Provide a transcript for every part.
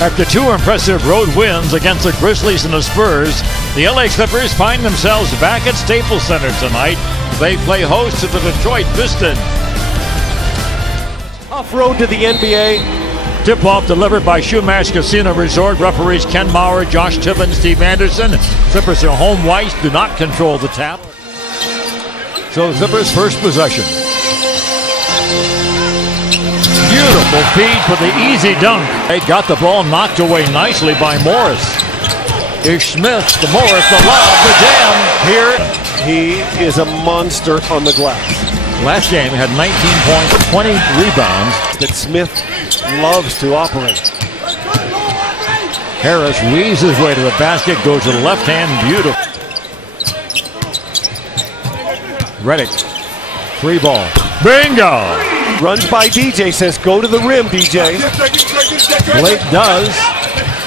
After two impressive road wins against the Grizzlies and the Spurs, the LA Clippers find themselves back at Staples Center tonight. They play host to the Detroit Pistons. Off road to the NBA. Tip-off delivered by Shoemash Casino Resort. Referees Ken Maurer, Josh Tibbins, Steve Anderson. Clippers are home whites, do not control the tap. So Clippers first possession. Beautiful feed for the easy dunk. They got the ball knocked away nicely by Morris. Ish Smith, the Morris, the lob, the jam. Here, he is a monster on the glass. Last game had 19 points, 20 rebounds. That Smith loves to operate. Harris weaves his way to the basket, goes to the left hand, beautiful. Reddick, three ball, bingo! Runs by DJ, says go to the rim, DJ. Blake does,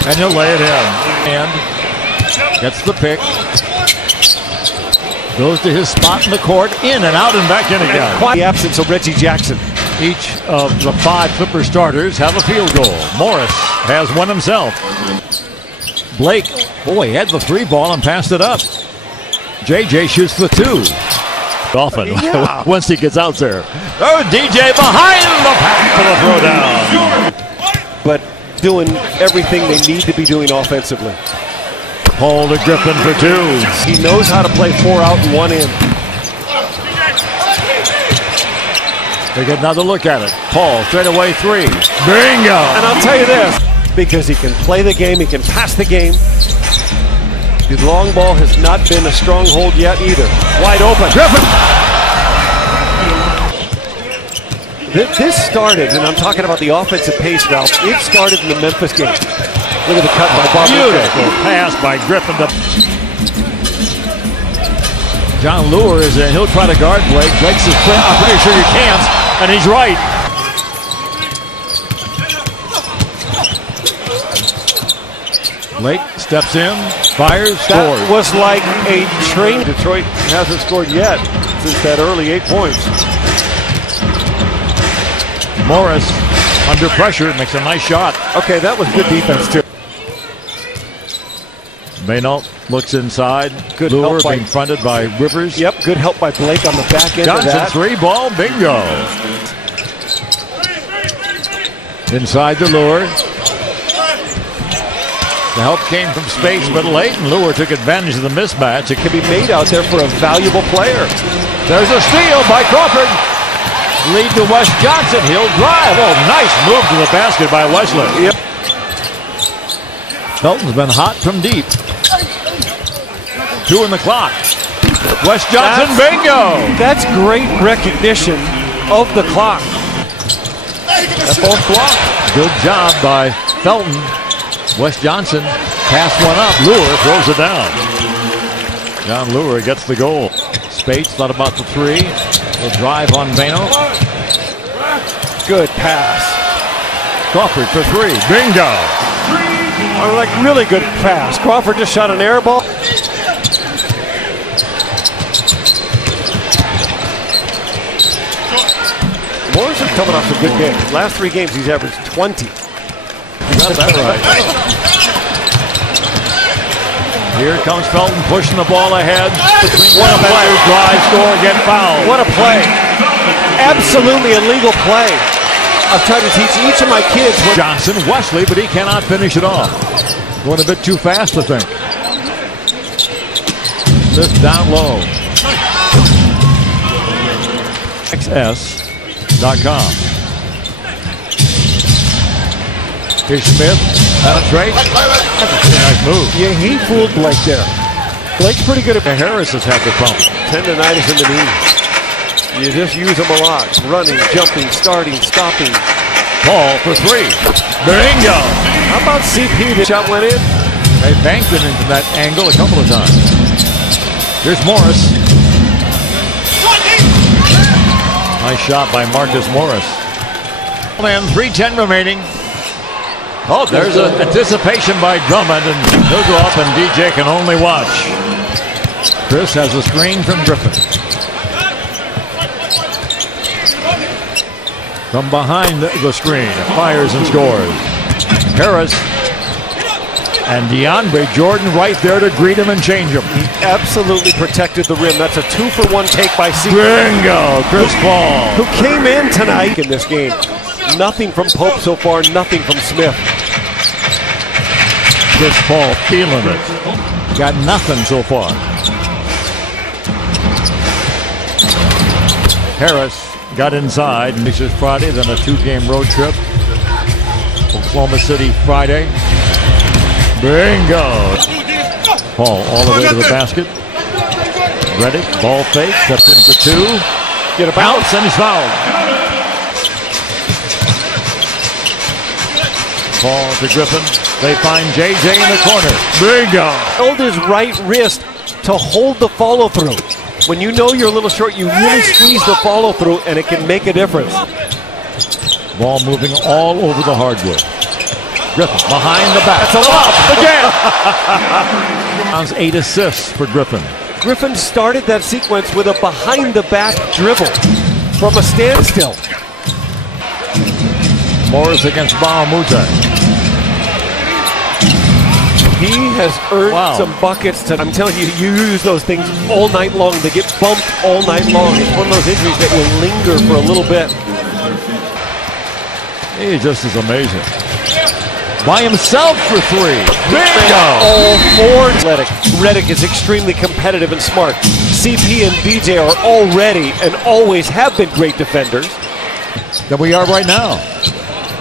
and he'll lay it in. And gets the pick. Goes to his spot in the court, in and out and back in again. The absence of Reggie Jackson. Each of the 5 Clipper starters have a field goal. Morris has one himself. Blake, boy, had the 3 ball and passed it up. JJ shoots the 2. Often, yeah. Once he gets out there. Oh, DJ behind the pack for the throwdown. But doing everything they need to be doing offensively. Paul to Griffin for 2. He knows how to play 4 out and 1 in. They get another look at it. Paul, straight away 3. Bingo! And I'll tell you this, because he can play the game, he can pass the game. The long ball has not been a stronghold yet either. Wide open. Griffin! This started, and I'm talking about the offensive pace, Ralph. It started in the Memphis game. Look at the cut by Bob. Beautiful pass by Griffin. John Lure is in. He'll try to guard Blake. Blake says, I'm pretty sure you can't, and he's right. Blake steps in, fires, scores. That was like a train. Detroit hasn't scored yet since that early 8 points. Morris under pressure makes a nice shot. Okay, that was good defense too. Maynard looks inside. Good Lure help being fronted by Rivers. Yep, good help by Blake on the back end Johnson, of that. 3 ball, bingo. Inside the Lure. The help came from space, but late, and Lure took advantage of the mismatch. It can be made out there for a valuable player. There's a steal by Crawford. Lead to Wes Johnson. He'll drive. Oh, nice move to the basket by Wesley. Yep. Felton's been hot from deep. 2 on the clock. Wes Johnson, bingo! That's great recognition of the clock. That's both blocked. Good job by Felton. Wes Johnson passed one up. Lure throws it down. John Lure gets the goal. Spates thought about the 3. He'll drive on Vano. Good pass. Crawford for 3. Bingo. Like really good pass. Crawford just shot an air ball. Morris is coming off a good game. Last 3 games he's averaged 20. Got that right. Here comes Felton pushing the ball ahead. What a play. Drive, score, get fouled. What a play. Absolutely illegal play. I've tried to teach each of my kids. Johnson, Wesley, but he cannot finish it off. Going a bit too fast, I think. This down low. XS.com. Here's Smith, penetrates. That's a pretty nice move. Yeah, he fooled Blake there. Blake's pretty good at Harris has had the problem. Tendonitis in the knee. You just use them a lot. Running, jumping, starting, stopping. Paul for 3. Bingo! How about CP? The shot went in. They banked it into that angle a couple of times. Here's Morris. Nice shot by Marcus Morris. And 3:10 remaining. Oh, there's an anticipation by Drummond, and he'll go up, and DJ can only watch. Chris has a screen from Griffin. From behind the screen, fires and scores. Harris And DeAndre Jordan right there to greet him and change him. He absolutely protected the rim. That's a 2-for-1 take by C. Bingo, Chris Paul. Who came in tonight in this game. Nothing from Pope so far, nothing from Smith. Chris Paul feeling it. Got nothing so far. Harris got inside. This is Friday, then a 2-game road trip. Oklahoma City Friday. Bingo! Paul all the way to the basket. Reddick, ball fake, steps in for 2. Get a bounce and he's fouled. Paul to Griffin. They find JJ in the corner. Bingo! Held his right wrist to hold the follow through. When you know you're a little short, you really squeeze the follow through and it can make a difference. Ball moving all over the hardwood. Griffin behind the back. That's a lob again. 8 assists for Griffin. Griffin started that sequence with a behind the back dribble from a standstill. Morris against Bahamute. He has earned some buckets. I'm telling you, you use those things all night long. They get bumped all night long. It's one of those injuries that will linger for a little bit. He just is amazing. By himself for 3. Bingo! All 4. Reddick is extremely competitive and smart. CP and DJ are already and always have been great defenders. Than we are right now.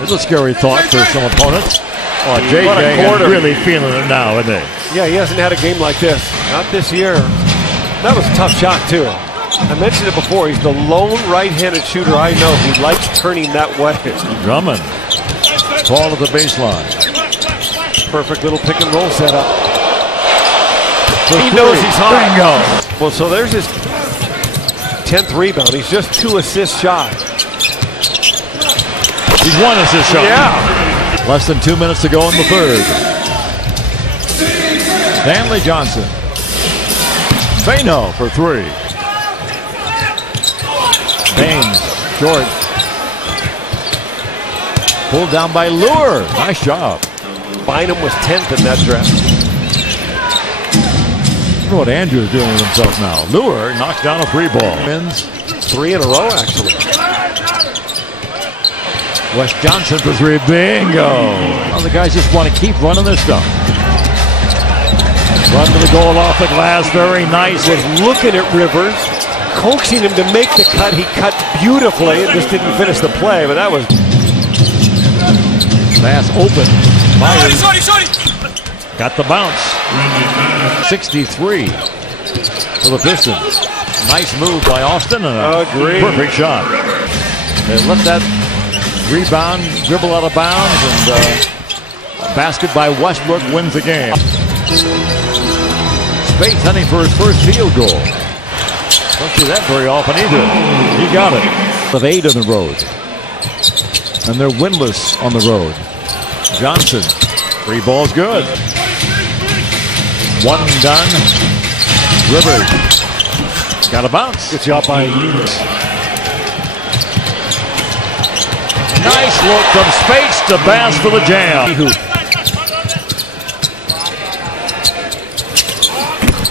It's a scary thought for some opponents. Oh, JJ is really feeling it now, isn't he? Yeah, he hasn't had a game like this. Not this year. That was a tough shot, too. I mentioned it before. He's the lone right-handed shooter I know. He likes turning that way. Drummond. Ball at the baseline. Perfect little pick and roll setup. He 3. knows he's hot. Bingo. Well, so there's his 10th rebound. He's just 2 assists shy. He's 1 assist shot. Yeah. Less than 2 minutes to go in the 3rd. Stanley Johnson. Fano for 3. Baines, short. Pulled down by Lure. Nice job. Bynum was 10th in that draft. I don't know what Andrew's doing with himself now. Lure knocks down a 3 ball. Wins 3 in a row, actually. Wes Johnson for 3. Bingo. Well, the guys just want to keep running their stuff. Run to the goal off the glass. Very nice. Was looking at Rivers, coaxing him to make the cut. He cut beautifully and just didn't finish the play, but that was pass open. Myers got the bounce. 63 for the Pistons. Nice move by Austin and a perfect shot. They let that rebound dribble out of bounds, and a basket by Westbrook wins the game. Spates hunting for his first field goal. Don't see that very often either. He got it. Of 8 on the road. And they're winless on the road. Johnson. 3 balls good. 1 done. Rivers. Got a bounce. good job by Nice look from Spates to Bass for the jam.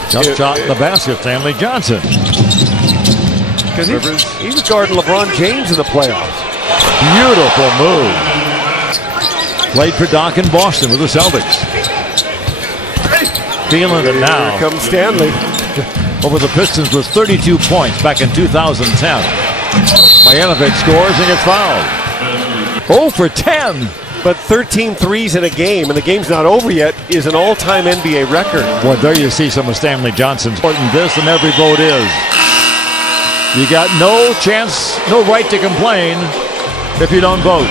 Jump shot in the basket, Stanley Johnson. Because he was guarding LeBron James in the playoffs. Beautiful move. Played for Doc in Boston with the Celtics. Feeling it now. Here comes Stanley. Over the Pistons was 32 points back in 2010. Marjanovic scores and gets fouled. 0 for 10. But 13 threes in a game, and the game's not over yet, is an all-time NBA record. Well, there you see some of Stanley Johnson's. Important this and every vote is. You got no chance, no right to complain if you don't vote.